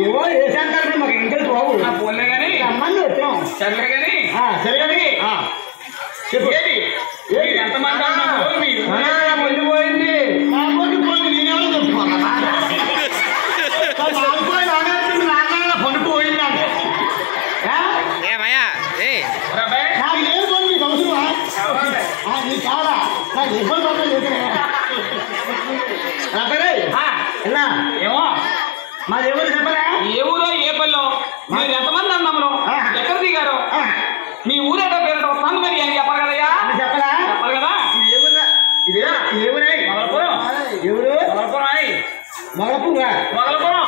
ఏవో ఏ సంకల్పం మాకు ఇంకా సరే కానీ చెప్పు ఎంత మాట్లాడుతున్నారు మీరు ముందు పోయింది నేనేమో చెప్పుకోవాలి పండుగ పోయిందంటే నాకు లేదు పోయి నీకు అవసరమా నీకు కావాలా నాకు ఇబ్బంది పడలేదు ఏమో మాది ఎవరు చెప్పరా ఏ ఊరో ఏ పల్లెలో మీరు ఎంతమంది అన్నమ్మలో ఎక్కడ దిగారు మీ ఊరేదో పేరు వస్తాను మరి ఏం చెప్పాలి కదయ్యా చెప్పరా చెప్పాలి కదా ఇది ఎవరే మొగలపురం ఎవరు మొగలపురం మొగలపురం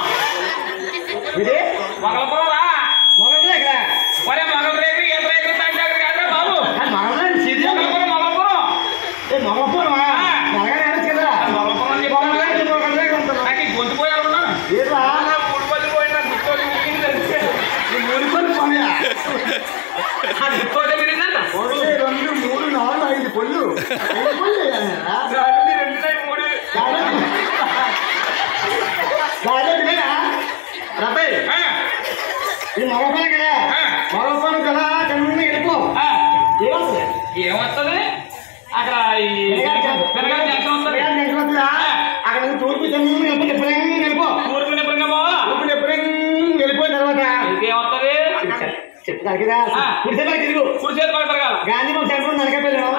ఇది మొగలపురం రా మొగలు ఇక్కడ మరే మొగలు రేపు ఏ రేపు తాంటారు కదా బాబు మొగలపురం మొగలపురం నాకు గొంతు పోయారు ముడిపల్లి పోయినా ముడిపల్లి పోయా 2 3 4 5 పళ్ళు ఇది మగపని కదా మగపని కదా కన్నా వెళ్ళిపో ఏమొస్తుంది అక్కడ అక్కడ తూర్పు చంద్రుడు వెళ్ళిపో తూర్పు వెళ్ళిపోయిన తర్వాత ఇంకేమవుతుంది చెప్తారు కదా కుడిచేతి తిరుగు గాంధీపం సెంటర్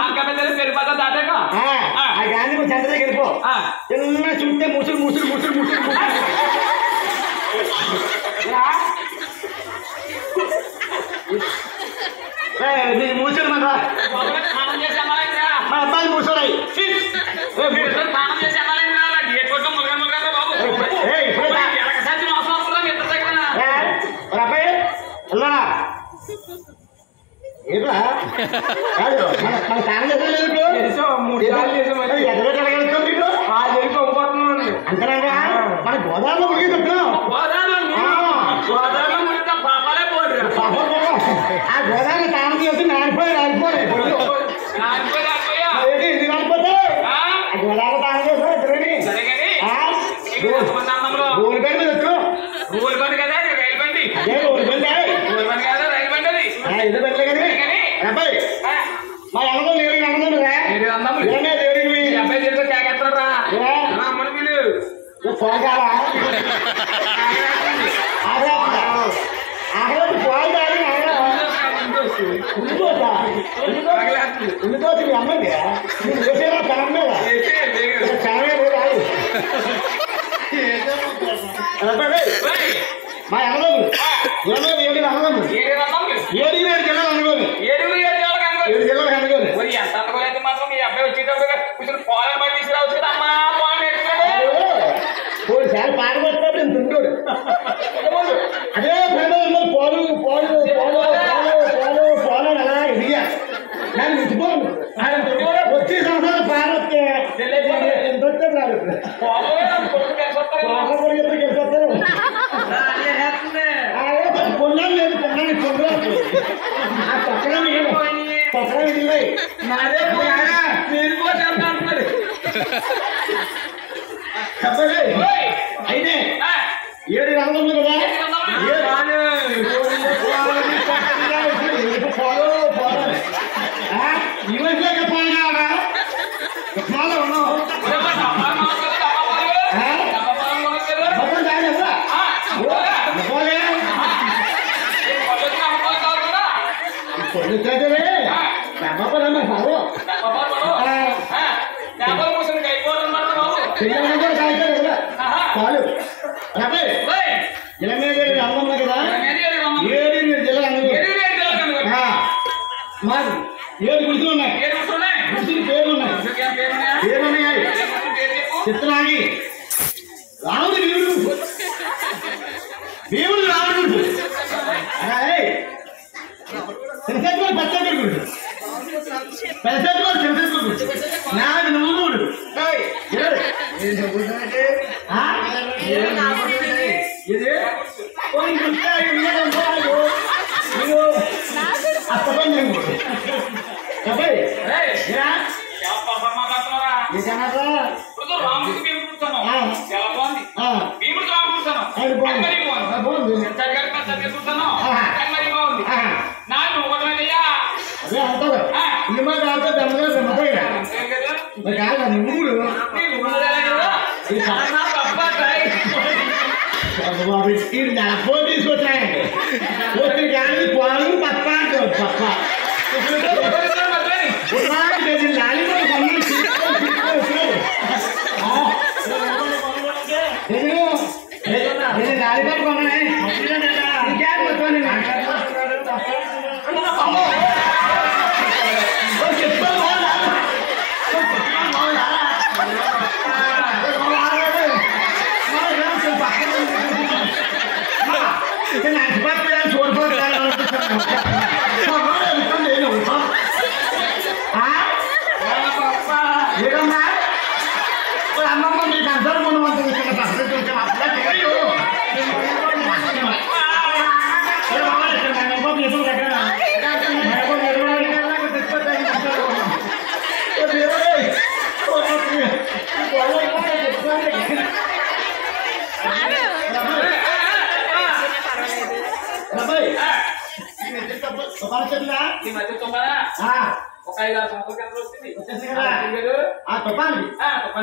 అనకాపల్లి పెరిగిపోతా దాటాక ఆ గాంధీపం సెంటర్ దగ్గర వెళ్ళిపో చిన్న చుట్టే ముసురు మూసుడు మన అబ్బాయి మూసుడు మన తాను అంతేనా మన గోదావరిలో మునిగి ఆ గోదావరి తాను చేసి నానిపోయి ఇది నానిపోతే ఆ గోదావరి తాను చేసి ఊరి బండి మీద వచ్చు ఊరి బండి కదా రైలు బండి ఊరి బండి కదా రైలు బండి అది ఇది పెట్టలే కానీ అబ్బాయి మా అన్నదం లేరు అబ్బాయి తెలిసి తేగేస్తారా అమ్మని వీళ్ళు పోగాలా ఎందుకోవచ్చు మీ అమ్మాయి వేసేలా తనం మీద చాలా మా అన్నదమ్ములు 7 అన్నదమ్ములు 7 జిల్లాలు అనుకోని 7 జిల్లాలు అనుకోని మాత్రం మీ అబ్బాయి వచ్చేటప్పుడు కొంచెం పోలం పడి తీసుకురావచ్చు కదా అమ్మా పోలీసారి పాట పట్టుకోవడం నేను తింటాడు అదే పోలు అలా ఎదిగా నేను మిచ్చిపోను వచ్చే సంవత్సరాలు పాలొస్తే ఎంత వచ్చే రాదు పొన్నాను లేదు పొన్నాను పొందరాదు ఆ పక్కన మీరు అయితే 7 రంగంలో కదా ఇవన్నీ పోయినా ఉన్నావు చాలు 8 రంగంలో కదా 7 జిల్లా మాకు 7 గుర్తులు ఉన్నాయి పేర్లు ఉన్నాయి చిత్రాగి రాముడు భీముడు రాముడు శివశత్రుడు పెద్దగుడు నాకు నువ్వు ఇది అత్తపండి ఫోన్ తీసుకొచ్చాయండి పోతుంది కానీ పాలు పప్ప అంటారు పప్ప లాలిపాటు కొన్నాయి అమ్మమ్మ మీకు అందరూ కొనుమంటుంది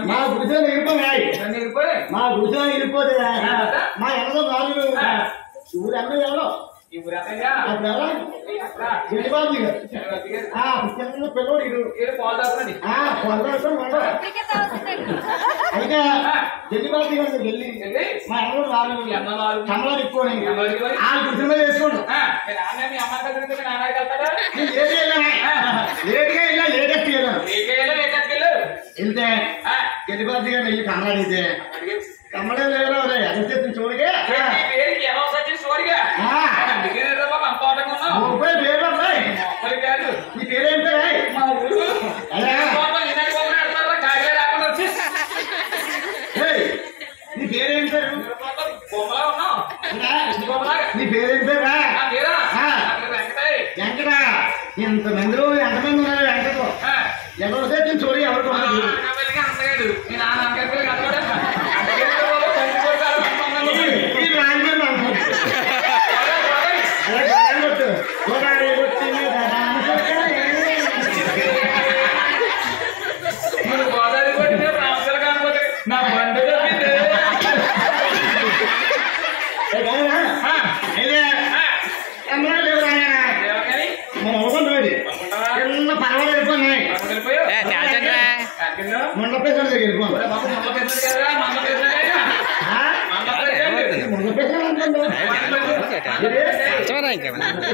మా గుడిసెలు ఇరుకున్నాయి మా గుడిసెలు ఇరుకోదు మా ఎన్నో నాలుగు ఊరు అన్న ఎవరో జడ్డిబాబు పిల్లోడు అయితే జడ్డిబాబు గారు వెళ్ళి మా ఎన్నో నాలుగు కమలాలు ఇప్పుకొని ఆ గుడిసెల మీద వేసుకోండి లేట్గా వెళ్ళా లేటెస్ట్ వెళ్తే జడ్డిబాబు గారు వెళ్ళి కమలాడితే కమ్మడే లేరు ఎంత చూడగా నీ పేరేం నీ పేరేం పేరు నీ పేరేం పేరా వెంకట ఎంతమందిలో ఎంతమంది ఉన్నారు వెంకటలో ఎవరు సేపు చూడి ఎవరు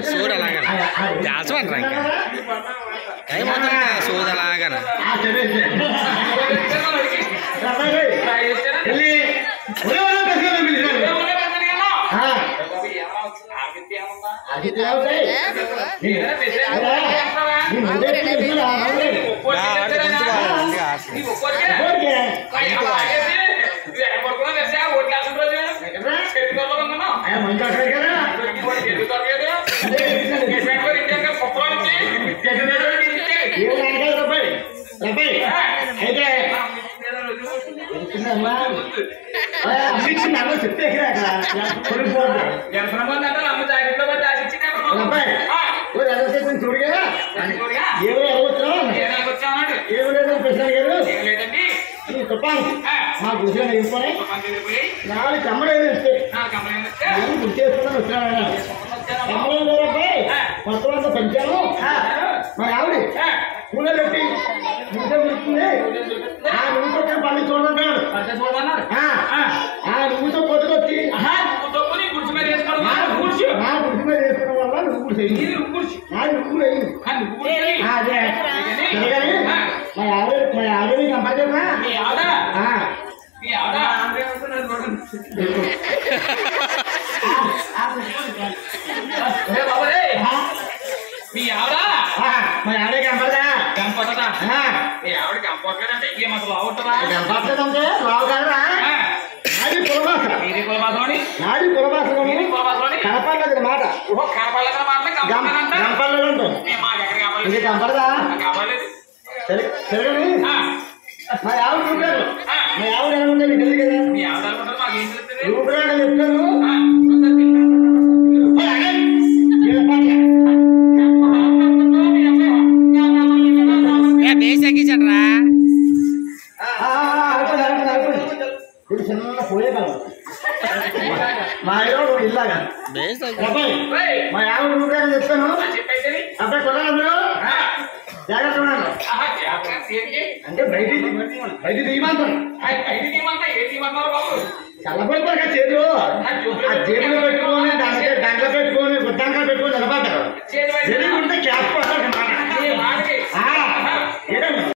చూడలాగా చూడలాగా చెప్తే చూడగా మా గుడిసె అయిపోయి నాలుగు కమ్మడేది వస్తే గుర్తు చేసుకున్నాను వచ్చాను కమ్మడం లేదబ్బాయి మొత్తం అంతా పెంచాను మా ఆవిడ పూల పెట్టి గుడిసె పెడుతుంది ఆ నువ్వుతో పని చూడమన్నాడు ఆ నువ్వుతో కొట్టుకొచ్చి గుడిసె మీద వేసుకోవడం వల్ల నువ్వు అదే మా ఆవిడ కంపల్సరీ మీ ఆవిడ మా ఆవిడ కంపదా కంపదా మీ ఆవిడ కంపట్లేదంటే ఏమంత బాగుంటుందా కంపట్లేదంటే బాగు కదరా నాది కులభాష మీది కులభాషలోని నాది కులభాషలోని కనపడలేదు మాట కనపడలేదు మాట కంపడలేదు ఉంటుంది ఇది కంపడదా తిరగని మా ఆవిడ చూపారు మా ఆవిడ ఎలా ఉండాలి తెలియదు కదా మీ ఆవిడ మాకేం చెప్తుంది రూపురాగా చెప్తాను చిన్న పోయే కాలం మా ఆయన ఒక ఇల్లాగా అబ్బాయి మా ఆవిడ ఊరికాయని చెప్తాను అబ్బాయి కొనాలి జాగ్రత్త ఉన్నాను అంటే బయట తీయమంటాను చల్లబడిపోక చేతులు ఆ చేతిలో